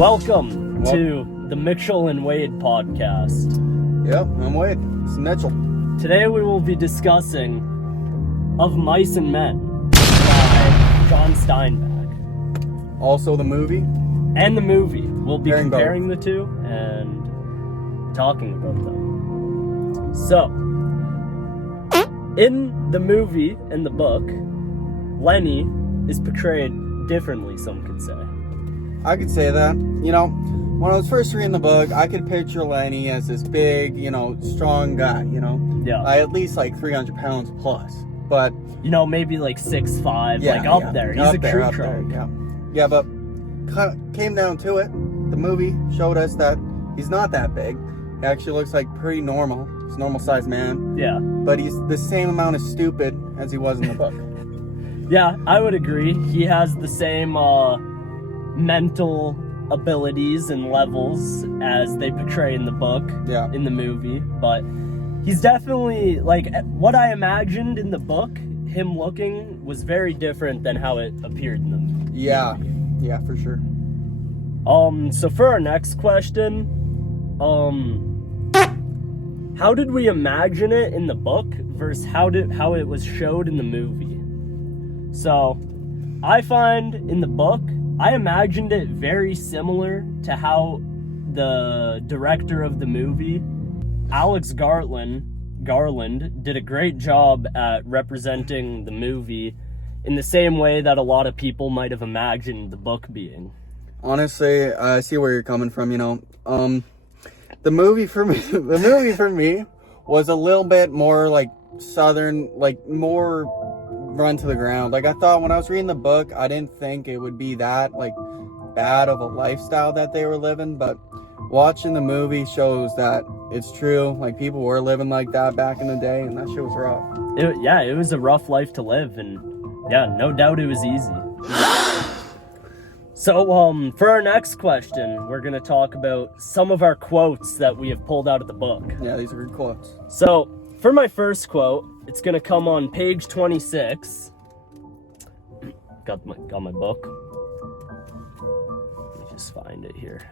Welcome to the Mitchell and Wade podcast. Yep, I'm Wade. It's Mitchell. Today we will be discussing Of Mice and Men by John Steinbeck. Also the movie. And the movie. We'll be Comparing comparing the two and talking about them. So, in the movie and the book, Lenny is portrayed differently, some could say. I could say that. You know, when I was first reading the book, I could picture Lenny as this big, strong guy, Yeah. at least like 300 pounds plus. But Maybe like 6'5", like up there. He's up a there, true up there, trunk. Yeah, but came down to it. The movie showed us that he's not that big. He actually looks like pretty normal. He's a normal sized man. Yeah. But he's the same amount of stupid as he was in the book. Yeah, I would agree. He has the same mental abilities and levels as they portray in the book, Yeah. in the movie, but he's definitely, like, what I imagined in the book, him looking, was very different than how it appeared in the movie. Yeah, for sure. So for our next question, how did we imagine it in the book versus how it was showed in the movie? So, I find in the book, I imagined it very similar to how the director of the movie, Alex Garland, did a great job at representing the movie in the same way that a lot of people might have imagined the book being. Honestly, I see where you're coming from, The movie for me was a little bit more like southern, like more run to the ground. Like I thought when I was reading the book, I didn't think it would be that like bad of a lifestyle that they were living, but watching the movie shows that it's true. Like people were living like that back in the day, and that shit was rough. It was a rough life to live, and yeah, no doubt it was easy. So, for our next question, we're gonna talk about some of our quotes that we have pulled out of the book. Yeah, these are good quotes. So, for my first quote, it's gonna come on page 26. Got my book. Let me just find it here.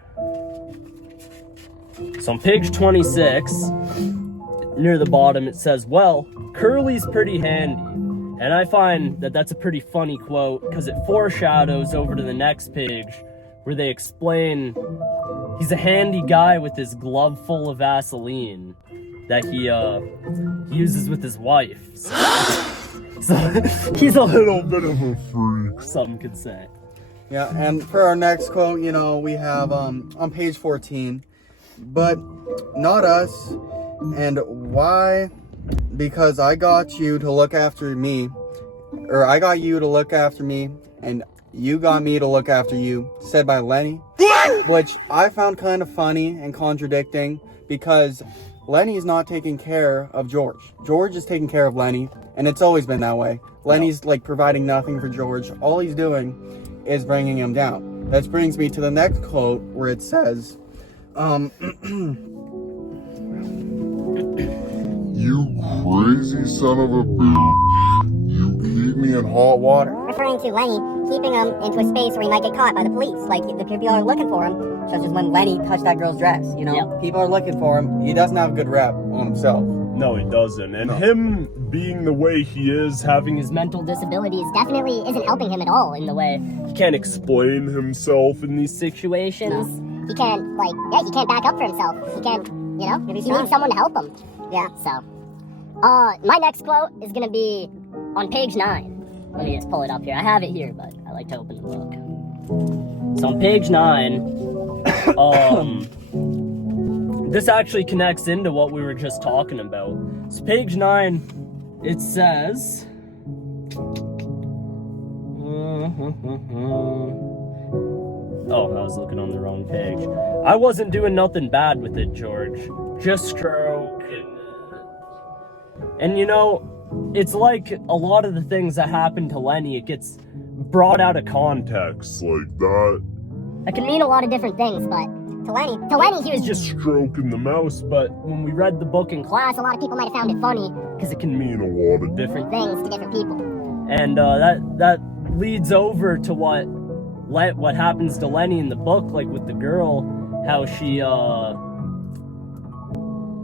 So on page 26, near the bottom, it says, "Well, Curly's pretty handy." And I find that that's a pretty funny quote because it foreshadows over to the next page where they explain he's a handy guy with his glove full of Vaseline that he uses with his wife. So he's a little bit of a freak, some could say. Yeah, and for our next quote, we have on page 14, "But not us, and why? Because I got you to look after me, or I got you to look after me, and you got me to look after you," said by Lenny. Which I found kind of funny and contradicting because Lenny's not taking care of George. George is taking care of Lenny, and it's always been that way. Lenny's like providing nothing for George. All he's doing is bringing him down. That brings me to the next quote where it says, "You crazy son of a bitch. You keep me in hot water." Referring to Lenny keeping him into a space where he might get caught by the police. Like, the people are looking for him, such as when Lenny touched that girl's dress, Yep. people are looking for him. He doesn't have a good rep on himself. No, he doesn't. And him being the way he is, having his Mental disabilities definitely isn't helping him at all in the way. He can't explain himself in these situations. He can't, he can't back up for himself. He can't, he needs someone to help him. Yeah. So, my next quote is gonna be on page 9. Let me just pull it up here. I have it here, but I like to open the book. So on page 9, this actually connects into what we were just talking about. So page 9, it says, oh, I was looking on the wrong page. "I wasn't doing nothing bad with it, George. Just stroking." And it's like a lot of the things that happen to Lenny, it gets brought out of context. like that. It can mean a lot of different things, but to Lenny, he was Just stroking the mouse, But when we read the book in class, class. A lot of people might have found it funny. because it can mean mean a lot of different Things to different people. and that leads over to what what happens to Lenny in the book, like with the girl, how she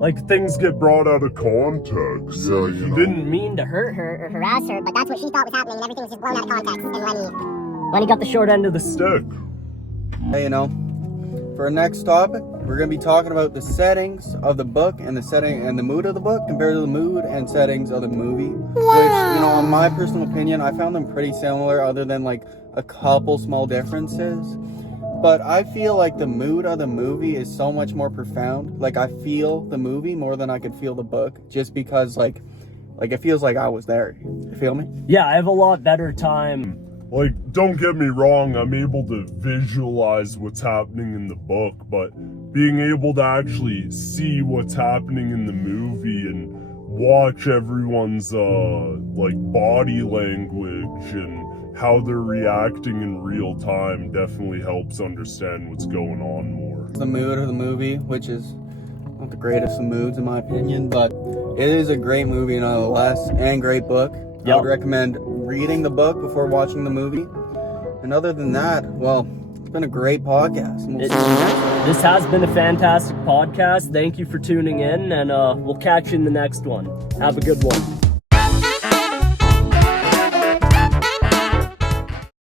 Like, things get brought out of context. Yeah, He you know. didn't mean to hurt her. Or harass her, but that's what she thought was happening, and everything was just blown out of context. And Lenny got the short end of the stick. stick. Hey, you know, for our next topic, we're gonna be talking about the settings of the book and the setting and the mood of the book compared to the mood and settings of the movie. Which, you know, in my personal opinion, I found them pretty similar, other than like a couple small differences. But I feel like the mood of the movie is so much more profound. Like, I feel the movie more than I could feel the book, just because like it feels like I was there. You feel me? Yeah, I have a lot better time. Like, don't get me wrong, I'm able to visualize what's happening in the book, but being able to actually see what's happening in the movie and watch everyone's, like, body language and how they're reacting in real time definitely helps understand what's going on more. The mood of the movie, which is not the greatest of moods in my opinion, but it is a great movie nonetheless, and great book. I Yep. would recommend reading the book before watching the movie. And other than that, well, it's been a great podcast. And we'll see you next time. This has been a fantastic podcast. Thank you for tuning in, and we'll catch you in the next one. Have a good one.